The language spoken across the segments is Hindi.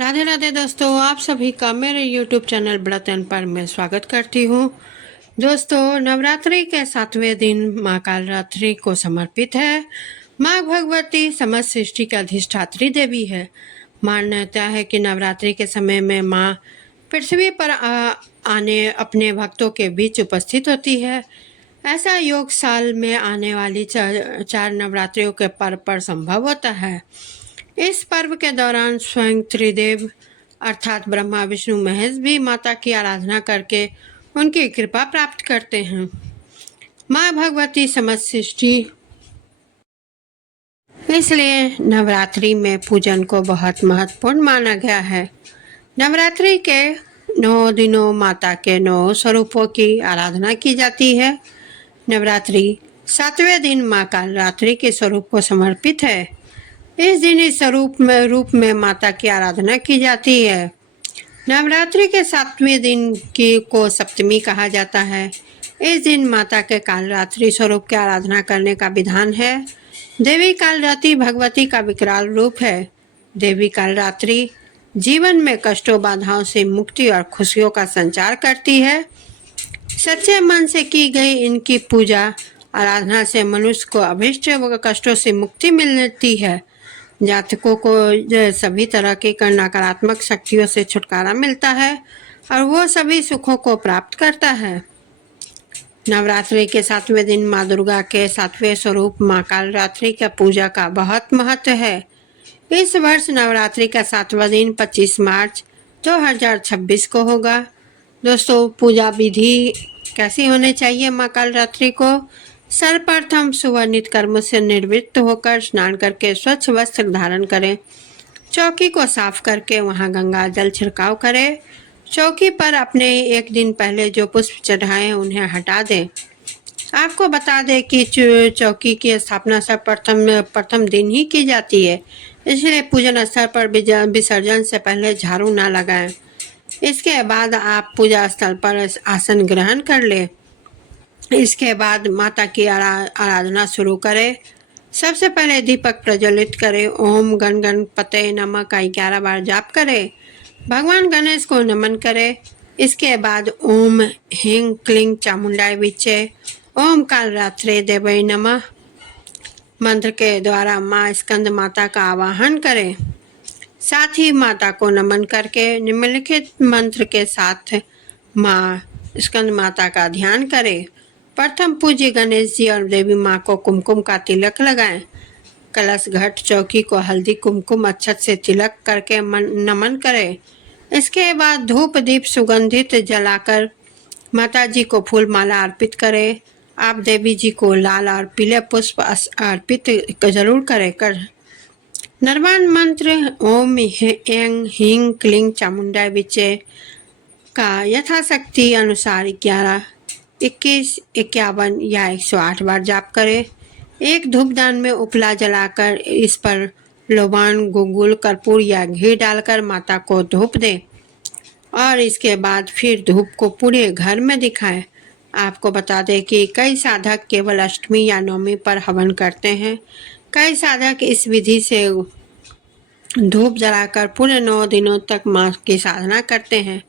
राधे राधे दोस्तों, आप सभी का मेरे YouTube चैनल व्रत एंड पर मैं स्वागत करती हूँ। दोस्तों, नवरात्रि के 7वें दिन माँ कालरात्रि को समर्पित है। माँ भगवती समस्त सृष्टि की अधिष्ठात्री देवी है। मान्यता है कि नवरात्रि के समय में माँ पृथ्वी पर आने अपने भक्तों के बीच उपस्थित होती है। ऐसा योग साल में आने वाली चार नवरात्रियों के पर्व पर संभव होता है। इस पर्व के दौरान स्वयं त्रिदेव अर्थात ब्रह्मा विष्णु महेश भी माता की आराधना करके उनकी कृपा प्राप्त करते हैं। माँ भगवती समस्त सृष्टि, इसलिए नवरात्रि में पूजन को बहुत महत्वपूर्ण माना गया है। नवरात्रि के 9 दिनों माता के 9 स्वरूपों की आराधना की जाती है। नवरात्रि 7वें दिन माँ कालरात्रि के स्वरूप को समर्पित है। इस दिन इस रूप में माता की आराधना की जाती है। नवरात्रि के 7वें दिन को सप्तमी कहा जाता है। इस दिन माता के कालरात्रि स्वरूप की आराधना करने का विधान है। देवी कालरात्रि भगवती का विकराल रूप है। देवी कालरात्रि जीवन में कष्टों बाधाओं से मुक्ति और खुशियों का संचार करती है। सच्चे मन से की गई इनकी पूजा आराधना से मनुष्य को अभिष्ट व कष्टों से मुक्ति मिलती है। जातकों को सभी तरह की नकारात्मक शक्तियों से छुटकारा मिलता है और वो सभी सुखों को प्राप्त करता है। नवरात्रि के 7वें दिन माँ दुर्गा के 7वें स्वरूप माँ कालरात्रि की पूजा का बहुत महत्व है। इस वर्ष नवरात्रि का 7वां दिन 25 मार्च 2026 को होगा। दोस्तों, पूजा विधि कैसी होनी चाहिए माँ कालरात्रि को? सर्वप्रथम सुबह नित्य कर्म से निवृत्त होकर स्नान करके स्वच्छ वस्त्र धारण करें। चौकी को साफ करके वहां गंगा जल छिड़काव करें। चौकी पर अपने एक दिन पहले जो पुष्प चढ़ाए उन्हें हटा दें। आपको बता दें कि चौकी की स्थापना प्रथम दिन ही की जाती है, इसलिए पूजन स्थल पर विसर्जन से पहले झाड़ू ना लगाएं। इसके बाद आप पूजा स्थल पर आसन ग्रहण कर लें। इसके बाद माता की आराधना शुरू करें। सबसे पहले दीपक प्रज्वलित करें। ओम गण गणपते नमः का 11 बार जाप करें। भगवान गणेश को नमन करें। इसके बाद ओम ह्रीं क्लीं चामुंडाय विच्चे ओम कालरात्रे देवै नमः मंत्र के द्वारा माँ स्कंद माता का आवाहन करें। साथ ही माता को नमन करके निम्नलिखित मंत्र के साथ माँ स्कंद माता का ध्यान करें। प्रथम पूज्य गणेश जी और देवी माँ को कुमकुम का तिलक लगाएं। कलश घट चौकी को हल्दी कुमकुम अक्षत से तिलक करके नमन करें। इसके बाद धूप दीप सुगंधित जलाकर माता जी को फूल माला अर्पित करें। आप देवी जी को लाल और पीले पुष्प अर्पित जरूर करें। नर्वाण मंत्र ओम ऐं ह्रीं क्लीं चामुंडाय विच्चे का यथाशक्ति अनुसार 11, 21, 51 या 108 बार जाप करें। एक धूपदान में उपला जलाकर इस पर लोबान गुगुल कर्पूर या घी डालकर माता को धूप दें और इसके बाद फिर धूप को पूरे घर में दिखाएं। आपको बता दें कि कई साधक केवल अष्टमी या नवमी पर हवन करते हैं। कई साधक इस विधि से धूप जलाकर पूरे 9 दिनों तक माँ की साधना करते हैं।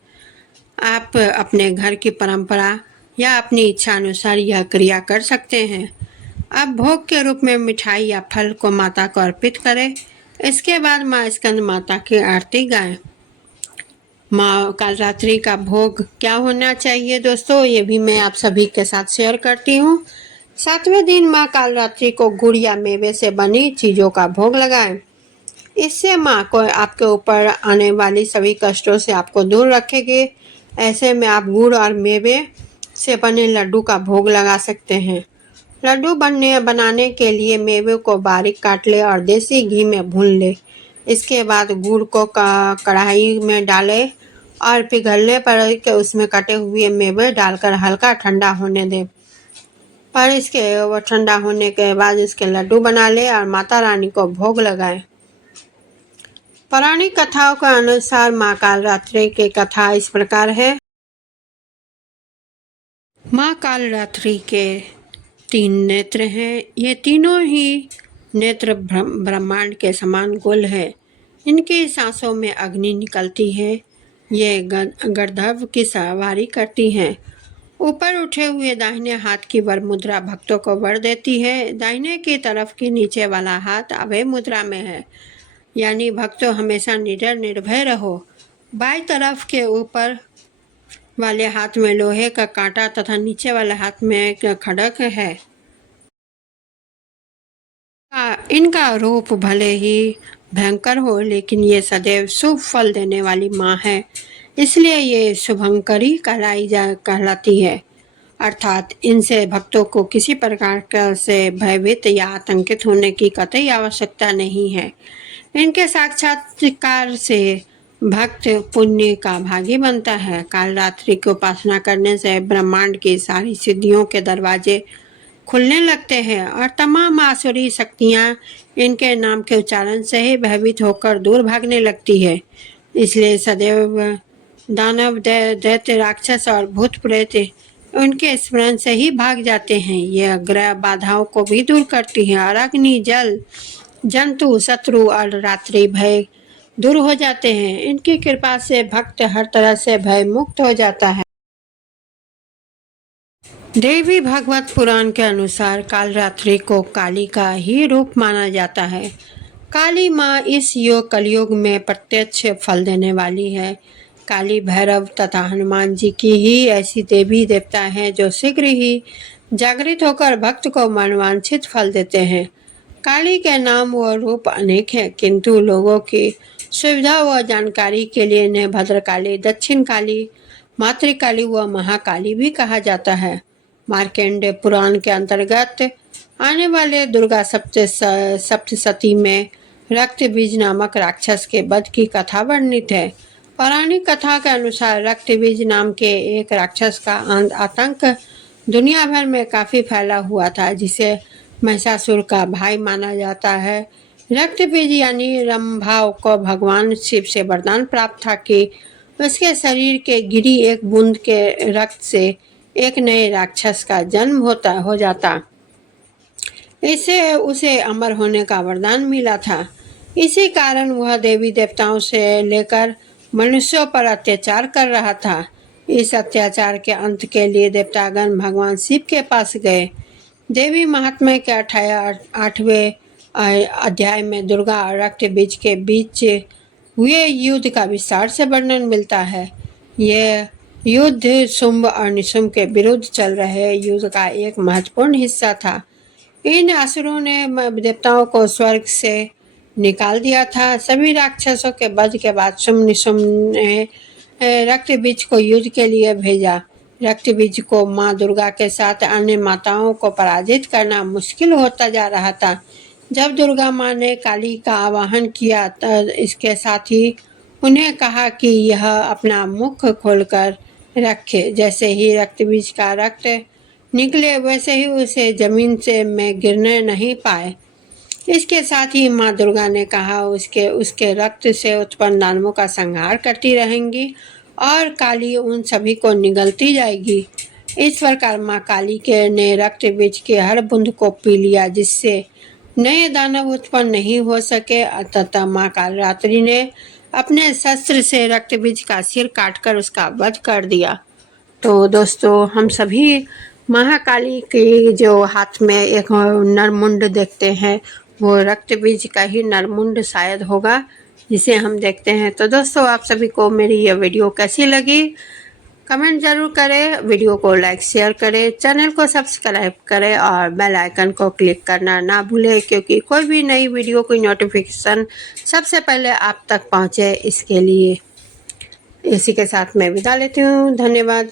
आप अपने घर की परंपरा या अपनी इच्छा अनुसार यह क्रिया कर सकते हैं। अब भोग के रूप में मिठाई या फल को माता को अर्पित करें। इसके बाद माँ स्कंद माता की आरती गाएं। माँ कालरात्रि का भोग क्या होना चाहिए दोस्तों, ये भी मैं आप सभी के साथ शेयर करती हूँ। 7वें दिन माँ कालरात्रि को गुड़ या मेवे से बनी चीज़ों का भोग लगाएं। इससे माँ को आपके ऊपर आने वाली सभी कष्टों से आपको दूर रखेगी। ऐसे में आप गुड़ और मेवे से बने लड्डू का भोग लगा सकते हैं। लड्डू बनाने के लिए मेवे को बारीक काट ले और देसी घी में भून ले। इसके बाद गुड़ को कढ़ाई में डालें और पिघलने पर के उसमें कटे हुए मेवे डालकर हल्का ठंडा होने दें। वो ठंडा होने के बाद इसके लड्डू बना ले और माता रानी को भोग लगाएं। पौराणिक कथाओं के अनुसार माँ कालरात्रि की कथा इस प्रकार है। माँ कालरात्रि के 3 नेत्र हैं। ये तीनों ही नेत्र ब्रह्मांड के समान गोल है। इनकी सांसों में अग्नि निकलती है। ये गंधर्व की सवारी करती हैं। ऊपर उठे हुए दाहिने हाथ की वर मुद्रा भक्तों को वर देती है। दाहिने की तरफ के नीचे वाला हाथ अभय मुद्रा में है, यानी भक्तों हमेशा निडर निर्भय रहो। बाईं तरफ के ऊपर वाले हाथ में लोहे का कांटा तथा नीचे वाले हाथ में एक खड़ग है। इनका रूप भले ही भयंकर हो, लेकिन ये सदैव शुभ फल देने वाली माँ है, इसलिए ये शुभंकरी कहलाती है। अर्थात इनसे भक्तों को किसी प्रकार से भयभीत या आतंकित होने की कतई आवश्यकता नहीं है। इनके साक्षात्कार से भक्त पुण्य का भागी बनता है। काल रात्रि की उपासना करने से ब्रह्मांड की सारी सिद्धियों के दरवाजे खुलने लगते हैं और तमाम आसुरी शक्तियाँ इनके नाम के उच्चारण से ही भयभीत होकर दूर भागने लगती है। इसलिए सदैव दानव, दैत्य, राक्षस और भूत प्रेत उनके स्मरण से ही भाग जाते हैं। यह ग्रह बाधाओं को भी दूर करती है और अग्नि, जल, जंतु, शत्रु और रात्रि भय दूर हो जाते हैं। इनकी कृपा से भक्त हर तरह से भय मुक्त हो जाता है। देवी भागवत पुराण के अनुसार कालरात्रि को काली का ही रूप माना जाता है। काली माँ इस कलयुग में प्रत्यक्ष फल देने वाली है। काली, भैरव तथा हनुमान जी की ही ऐसी देवी देवता हैं जो शीघ्र ही जागृत होकर भक्त को मनवांछित फल देते हैं। काली के नाम व रूप अनेक हैं, किंतु लोगों की सुविधा व जानकारी के लिए इन्हें भद्रकाली, दक्षिण काली, मातृकाली व महाकाली भी कहा जाता है। मार्कंडेय पुराण के अंतर्गत आने वाले दुर्गा सप्तशती में रक्त बीज नामक राक्षस के वध की कथा वर्णित है। पौराणिक कथा के अनुसार रक्त बीज नाम के एक राक्षस का आतंक दुनिया भर में काफी फैला हुआ था, जिसे महिषासुर का भाई माना जाता है। रक्त बीज यानी रंभाव को भगवान शिव से वरदान प्राप्त था कि उसके शरीर के गिरी एक बूंद के रक्त से एक नए राक्षस का जन्म हो जाता। इससे उसे अमर होने का वरदान मिला था। इसी कारण वह देवी देवताओं से लेकर मनुष्यों पर अत्याचार कर रहा था। इस अत्याचार के अंत के लिए देवतागण भगवान शिव के पास गए। देवी महात्म्य के 8वें अध्याय में दुर्गा और रक्त बीज के बीच हुए युद्ध का विस्तार से वर्णन मिलता है। यह युद्ध शुंभ और निशुंभ के विरुद्ध चल रहे युद्ध का एक महत्वपूर्ण हिस्सा था। इन असुरों ने देवताओं को स्वर्ग से निकाल दिया था। सभी राक्षसों के वध के बाद शुंभ निशुंभ ने रक्त बीज को युद्ध के लिए भेजा। रक्त बीज को माँ दुर्गा के साथ अन्य माताओं को पराजित करना मुश्किल होता जा रहा था। जब दुर्गा माँ ने काली का आवाहन किया तो इसके साथ ही उन्हें कहा कि यह अपना मुख खोलकर रखे। जैसे ही रक्त बीज का रक्त निकले वैसे ही उसे जमीन से में गिरने नहीं पाए। इसके साथ ही माँ दुर्गा ने कहा उसके रक्त से उत्पन्न दानवों का संहार करती रहेंगी और काली उन सभी को निगलती जाएगी। इस प्रकार माँ काली के ने रक्त बीज के हर बूंद को पी लिया, जिससे नए दानव उत्पन्न नहीं हो सके। तथा माँ कालरात्रि ने अपने शस्त्र से रक्त बीज का सिर काटकर उसका वध कर दिया। तो दोस्तों, हम सभी महाकाली के जो हाथ में एक नरमुंड देखते हैं, वो रक्त बीज का ही नरमुंड शायद होगा जिसे हम देखते हैं। तो दोस्तों, आप सभी को मेरी यह वीडियो कैसी लगी कमेंट जरूर करें। वीडियो को लाइक शेयर करें, चैनल को सब्सक्राइब करें और बेल आइकन को क्लिक करना ना भूलें, क्योंकि कोई भी नई वीडियो की नोटिफिकेशन सबसे पहले आप तक पहुंचे, इसके लिए। इसी के साथ मैं विदा लेती हूँ। धन्यवाद।